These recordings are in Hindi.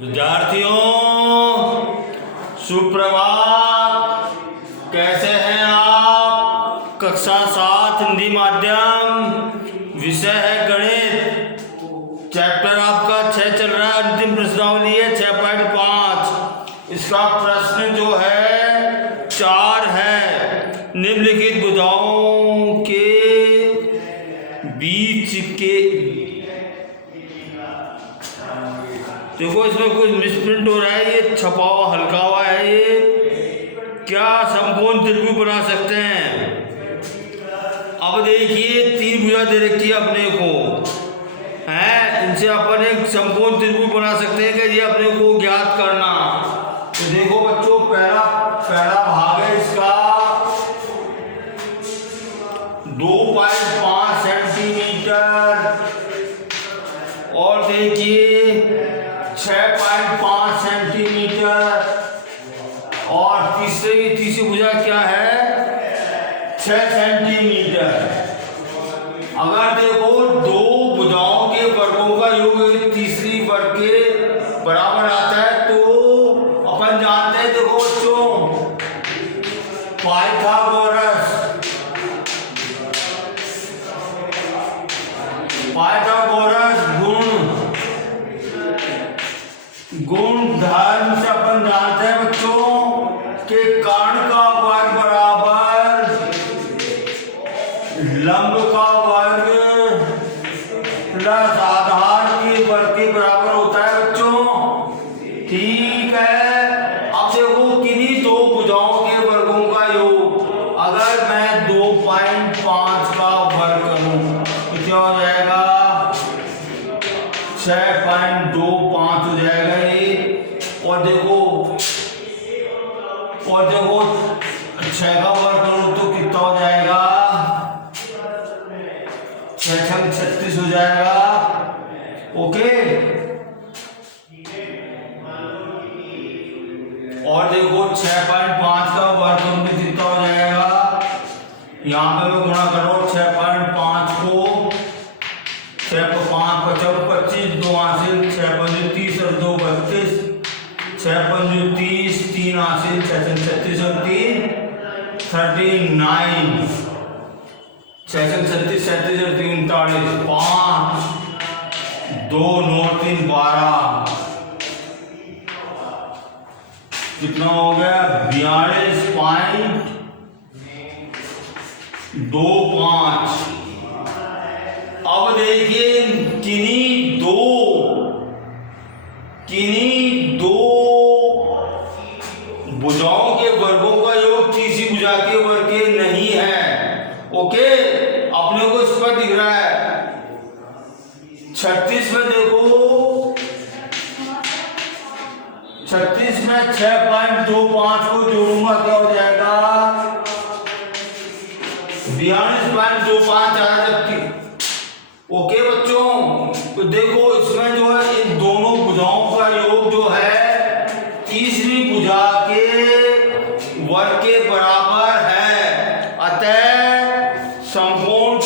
विद्यार्थियों सुप्रभात। कैसे हैं आप? कक्षा 7 हिंदी माध्यम, विषय है गणित। चैप्टर आपका 6 चल रहा है, अंतिम प्रश्नावली है 6.5। इसका प्रश्न जो है 4 है। निम्नलिखित भुजाओं के बीच के, देखो इसमें कुछ मिसप्रिंट हो रहा है, ये छपा हुआ हल्का हुआ है। ये क्या समकोण त्रिभुज बना सकते हैं? अब देखिए 3 भुजा दे रखी है अपने को है, इनसे अपन एक समकोण त्रिभुज बना सकते हैं कि ये अपने को ज्ञात करना। तो देखो बच्चों, पहला भाग है इसका 2.5 सेंटीमीटर और देखिए 6.5 सेंटीमीटर और तीसरी भुजा क्या है 6 सेंटीमीटर। अगर देखो दो भुजाओं के वर्गों का योग तीसरी वर्ग के बराबर आता है तो अपन जानते हैं, देखो बच्चों, पाइथागोरस गुण धर्म से अपन जानते हैं बच्चों के कर्ण का वर्ग बराबर लंब का वर्ग प्लस आधार के वर्ग के बराबर होता है बच्चों। ठीक है। अब देखो किन्हीं दो भुजाओं के वर्गों का योग, अगर मैं 2.5 का वर्ग करूं तो क्या हो जाएगा 6.25 हो जाएगा ये। और देखो 6 का वर्ग करूं तो कितना हो जाएगा 6 36 हो जाएगा। ओके। और देखो 6.5 का वर्ग करूं तो कितना हो जाएगा, यहाँ पे मैं गुणा करो 6.5 को 6 को 5 25 25 2 हासिल 6 पंजे 30 और 2 32 6 पंजे 30 3 हासिल 6 36 और 3 39 6 36 37 और 3 39 5 2 9 3 12 कितना हो गया 42.25। अब देखिए किन्हीं दो भुजाओं के वर्गों का योग तीसरी भुजा के वर्ग के नहीं है। ओके, अपने को इस पर दिख रहा है 36 में, देखो 36 में 6.25 को जोड़ूंगा क्या हो जाएगा 42.25 आ जबकि। ओके बच्चों, तो देखो इसमें जो है इन दोनों भुजाओं का योग जो है तीसरी भुजा के वर्ग के बराबर है। अतः समकोण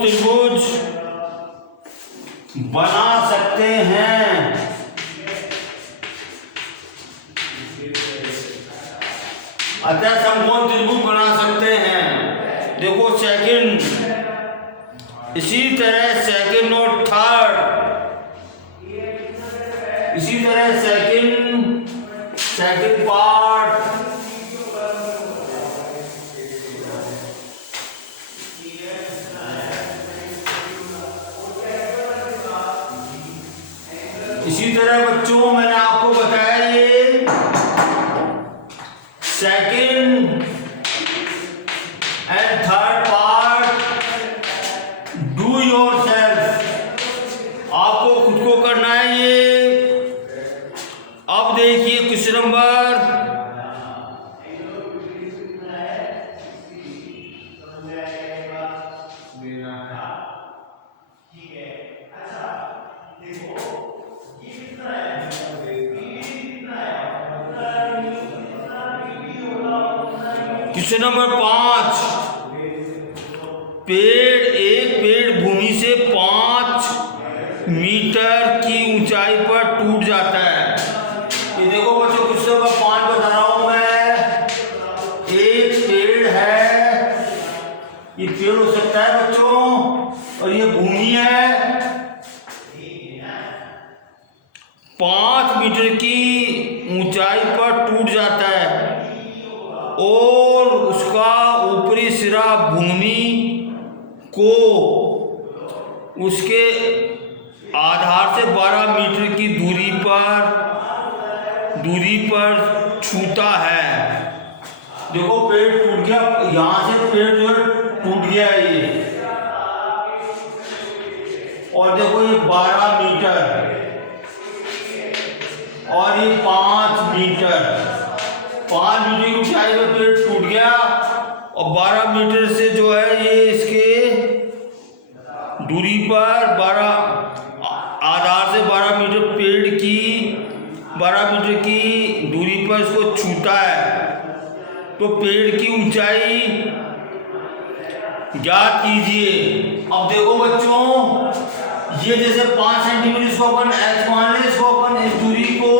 त्रिभुज बना सकते हैं। अतः समकोण त्रिभुज बना सकते हैं। देखो सेकंड, इसी तरह सेकंड और थर्ड, इसी तरह सेकंड पार्ट, इसी तरह बच्चों मैंने आपको बताया ये second and third part do yourself, आपको खुद को करना है ये। अब देखिए क्वेश्चन नंबर क्वेश्चन नंबर 5, एक पेड़ भूमि से 5 मीटर की ऊंचाई पर टूट जाता है। ये देखो बच्चों, क्वेश्चन नंबर 5 बता रहा हूं मैं। एक पेड़ है, ये पेड़ हो सकता है बच्चों, और ये भूमि है। 5 मीटर की ऊंचाई पर टूट जाता है और उसका ऊपरी सिरा भूमि को उसके आधार से 12 मीटर की दूरी पर छूता है। देखो पेड़ टूट गया, यहां से पेड़ जो है टूट गया ये, और देखो ये 12 मीटर और ये 5 मीटर की ऊंचाई पर पेड़ टूट गया, और 12 मीटर से जो है ये इसके दूरी पर 12 आधार से 12 मीटर पेड़ की 12 मीटर की दूरी पर इसको छूता है। तो पेड़ की ऊंचाई ज्ञात कीजिए। अब देखो बच्चों, ये जैसे 5 सेंटीमीटर इसको अपन x मान ले, इसको अपन इस दूरी को,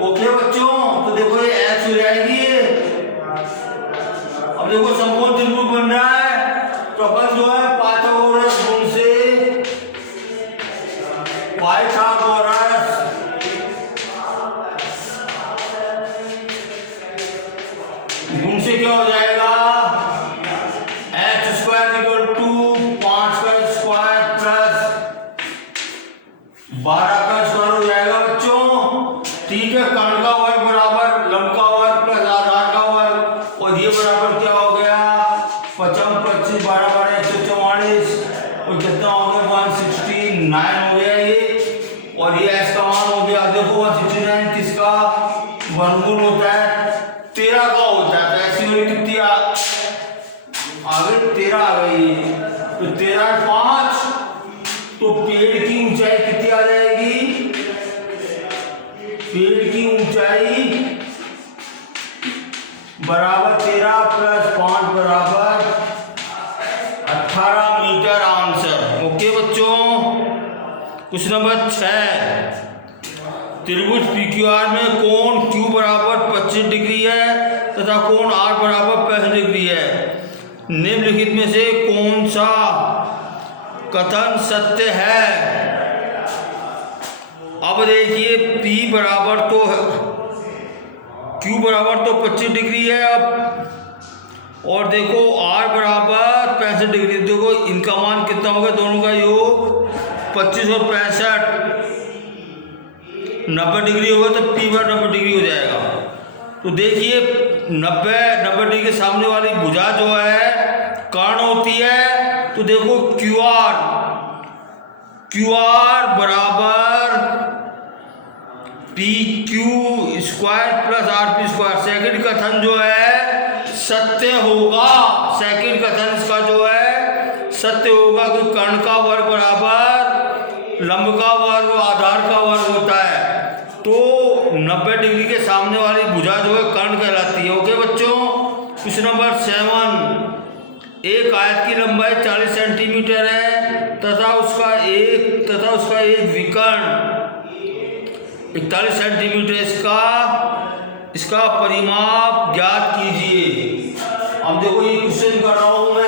ओके बच्चों, तो देखो ये x हो जाएगी। अब देखो समकोण त्रिभुज बन रहा है, तो अपन जो है पाइथागोरस गुण से क्या हो जाएगा, x² = 5 का स्क्वायर प्लस 12 का स्क्वायर हो जाएगा बच्चों। ठीक है, कर्ण का वर्ग बराबर लंब का वर्ग प्लस आधार का वर्ग, और ये बराबर क्या हो गया, 55 25 12 12 144, और कितना हो गया 169 हो गया ये, और ये x का मान हो गया। देखो 169 किसका वर्गमूल होता है, 13 का होता है। ऐसी वाली कितनी आ गई, 13 आ गई, तो 13 5, तो पेड़ की ऊंचाई कितनी आ जाएगी, पेड़ की ऊंचाई बराबर 13 + 5 बराबर 18 मीटर आंसर। ओके बच्चों। क्वेश्चन नंबर 6, त्रिभुज PQR में कोण Q बराबर 25 डिग्री है तथा कोण R बराबर 65 डिग्री है। निम्नलिखित में से कौन सा कथन सत्य है। अब देखिए P बराबर तो Q बराबर तो 25 डिग्री है, अब और देखो R बराबर 65 डिग्री। देखो इनका मान कितना होगा, दोनों का योग 25 और 65 90 डिग्री होगा, तो P बराबर 90 डिग्री हो जाएगा। तो देखिए 90 डिग्री के सामने वाली भुजा जो है कर्ण होती है, तो देखो QR बराबर PQ² + RP²। सेकंड कथन जो है सत्य होगा, सेकंड कथन इसका जो है सत्य होगा, क्योंकि कर्ण का वर्ग बराबर लंब का वर्ग आधार का वर्ग होता है। तो 90 डिग्री के सामने वाली भुजा जो है कर्ण कहलाती है। ओके बच्चों। क्वेश्चन नंबर 7, एक आयत की लंबाई 40 सेंटीमीटर है तथा उसका एक विकर्ण 41 सेंटीमीटर, इसका परिमाप ज्ञात कीजिए। अब देखो ये क्वेश्चन कर रहा हूं मैं।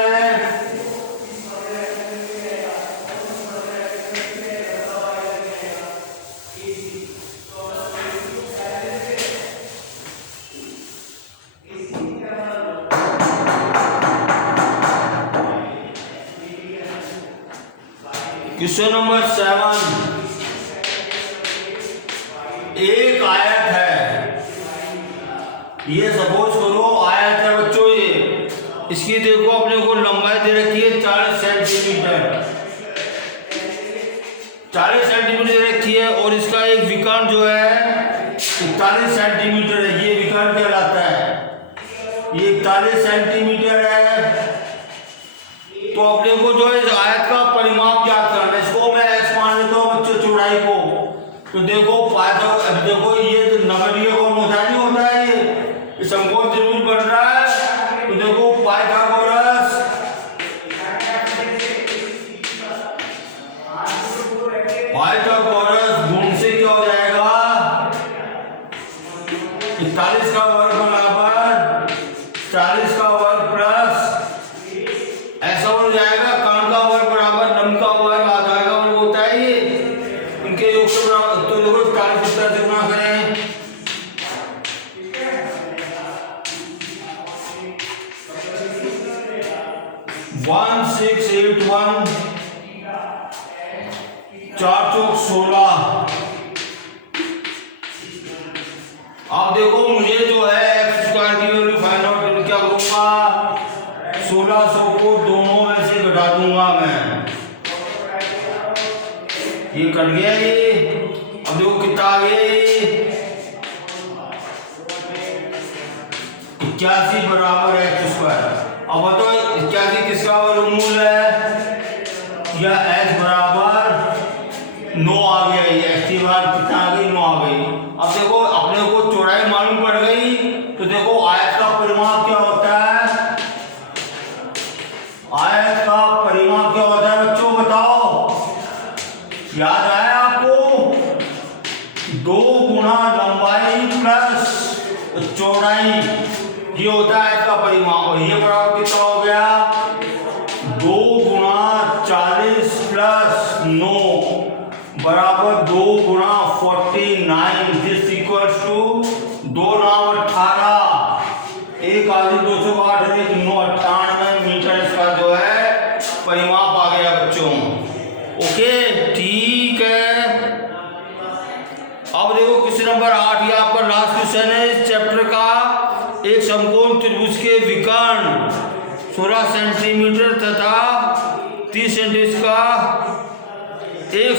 क्वेश्चन नंबर 7, एक आयत है, ये सपोज करो आयत है बच्चों, ये इसकी देखो अपने को लंबाई दे रखी है 40 सेंटीमीटर, 40 सेंटीमीटर दे रखी है, और इसका एक विकर्ण जो है 41 सेंटीमीटर है। ये विकर्ण कहलाता है, ये 41 सेंटीमीटर है। तो अपने को जो है इस आयत का परिमाप ज्ञात करना है। इसको मैं x मान लेता हूँ बच्चों, चौड़ाई को। तो देखो देखो ये 90 डिग्री कोण होता है, नहीं होता है ये, ये समकोण त्रिभुज बन रहा है, तो देखो पाइथागोरस गुण से क्या हो जाएगा, 41 का वर्ग बराबर 40 का वर्ग प्लस ऐसा हो जाएगा, कर्ण का वर्ग बराबर लंब का वर्ग, आधार का वर्ग होता है ये, इनके योग से बराबर, तो देखो 40 से गुणा करें, 1681, 4 चौक 16। अब देखो मुझे जो है एक्स स्क्वायर की वैल्यू फाइंड आउट करने, क्या करूंगा, 1600 को दोनों में से घटा दूंगा मैं, ये कट गया ये। अब देखो कितना आ गया ये, 81 बराबर एक्स स्क्वायर। अब बताओ 81 किसका वर्गमूल है, या एक्स बराबर 9 आ गया, ये एक्स की बार कितना आ गई, 9 आ गई। अब देखो अपने को चौड़ाई मालूम पड़ गई, तो देखो आयत का परिमाप क्या होता है, आयत का परिमाप क्या होता है बच्चों बताओ, याद आया आपको, 2 गुना लंबाई प्लस चौड़ाई, ये होता है आयत का परिमाप। और ये बराबर कितना हो गया, 2 गुना 40 प्लस 9 बराबर 2 गुना 49, दिस इक्वल्स टू 2 नाम 18, एक आदि 208 998 मीटर इसका जो है परिमाप आ गया बच्चों। ओके ठीक है। अब देखो क्वेश्चन नंबर 8, ये आपका लास्ट क्वेश्चन है इस चैप्टर का। एक समकोण त्रिभुज के विकर्ण 16 सेंटीमीटर तथा 30 सेंटीमीटर का एक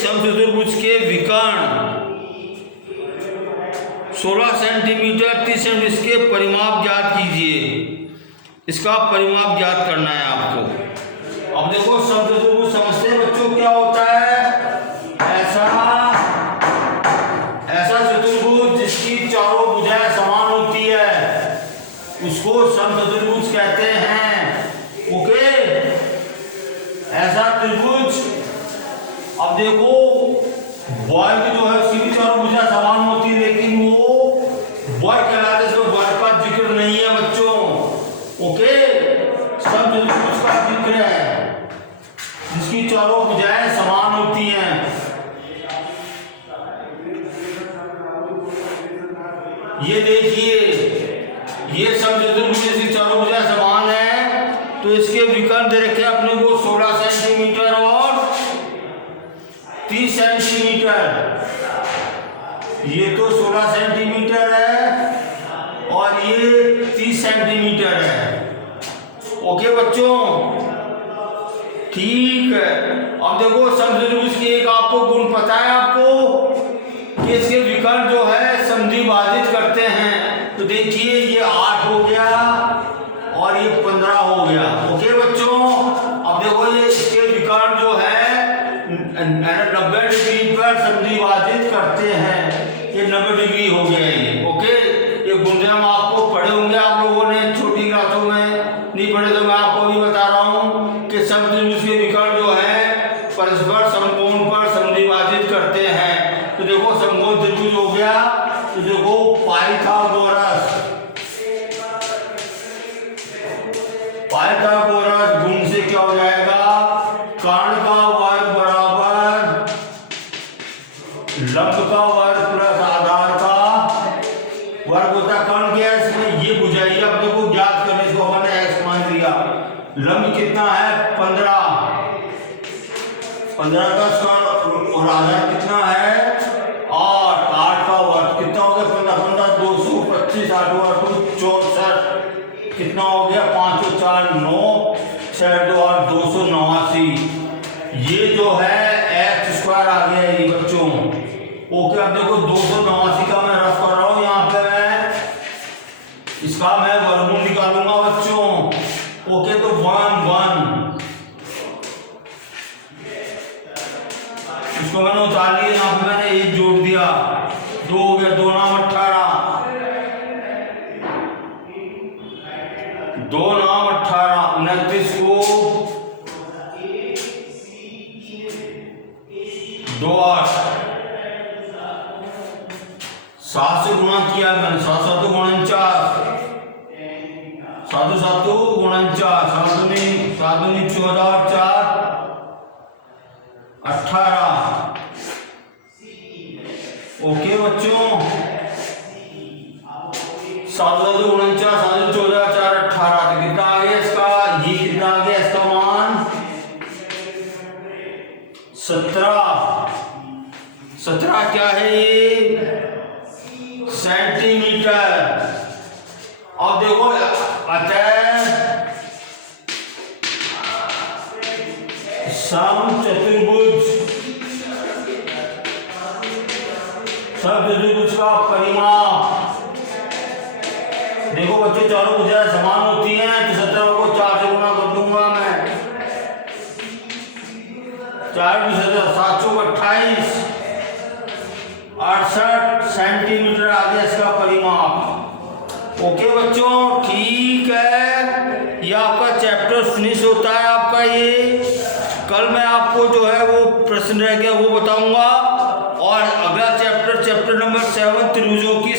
समचतुर्भुज के विकर्ण 16 सेंटीमीटर 30 सेंटीमीटर के परिमाप ज्ञात कीजिए। इसका परिमाप ज्ञात करना है आपको। अब देखो समचतुर्भुज समझते हैं बच्चों क्या होता है, ऐसा चतुर्भुज जिसकी चारों भुजाएं समान होती है उसको समचतुर्भुज कहते हैं। ओके, ऐसा त्रिभुज, अब देखो वर्ग जो है उसकी भी चारों भुजाएं समान होती है, लेकिन वो वर्ग कहलाते हैं, वर्ग का जिक्र नहीं है बच्चों। ओके, समचतुर्भुज का जिक्र है जिसकी चारों भुजाएं समान होती हैं। ये देखिए, ये समचतुर्भुज जिसकी चारों भुजाएं समान है, तो इसके विकर्ण दे रखे अपने को 16 सेंटीमीटर और 30 सेंटीमीटर। ये तो 16 सेंटीमीटर है और ये 30 सेंटीमीटर है। ओके बच्चों ठीक है। अब देखो समचतुर्भुज की एक आपको गुण पता है आपको कि इसके विकर्ण जो है समद्विभाजित करते हैं। तो देखिए ये 8 हो गया और ये 15 हो गया। ओके बच्चों, अब देखो ये इसके विकर्ण जो है 90 डिग्री पर समद्विभाजित करते हैं, ये 90 डिग्री हो गया ये। ओके, ये गुण हम आपको पढ़े होंगे आप लोगों ने छोटी क्लासों में, नहीं पढ़े तो मैं आपको भी बता रहा हूँ कि समद्विभुज के विकर्ण जो है परस्पर समकोण पर समद्विभाजित करते हैं। तो देखो समकोण त्रिभुज हो गया, तो देखो पाइथागोरस गुण से क्या हो जाएगा, कर्ण का वर्ग बराबर लंब का वर्ग प्लस आधार का वर्ग होता है। कर्ण क्या है इसमें, ये बुझाइए अपने को ज्ञात करने, इसको हमने एक्स मान लिया। लंब कितना है 15 का स्क्वायर और आधार कितना है 8 का वर्ग कितना हो गया 15 225 8 वर्ग 64 कितना हो गया 5 4 9 6 2 8 289। ये जो है एक्स स्क्वायर आ गया ये बच्चों। ओके, अब देखो 289 का मैं रफ कर रहा हूँ, यहाँ पे मैं इसका मैं वर्गमूल निकालूंगा बच्चों। ओके, तो 1 1 इसको मैं मैंने उतार लिए, यहाँ पे मैंने 1 जोड़ दिया, 2 हो गया, 2 नाम 18, 2 नाम 18, 29 को 2 8, 7 से गुणा किया मैंने, 7 7 49, 7 7 49, 7 दूनी 14 और 4 18। ओके बच्चों, 7 7 49, 7 14 4 18, तो कितना आ गया इसका, ये कितना आ गया इसका मान 17। 17 क्या है ये, सेंटीमीटर। अब देखो अतः समचतुर्भुज, समचतुर्भुज का परिमाप, देखो बच्चों चारों भुजाएं समान होती हैं, तो 17 को 4 से गुणा कर दूंगा मैं, 4 728, 68 सेंटीमीटर आ गया इसका परिमाप। ओके बच्चों, ठीक है, ये आपका चैप्टर फिनिश होता है आपका ये। कल मैं आपको जो है वो प्रश्न रह गया वो बताऊंगा, और अगला चैप्टर नंबर 7 त्रिभुजों की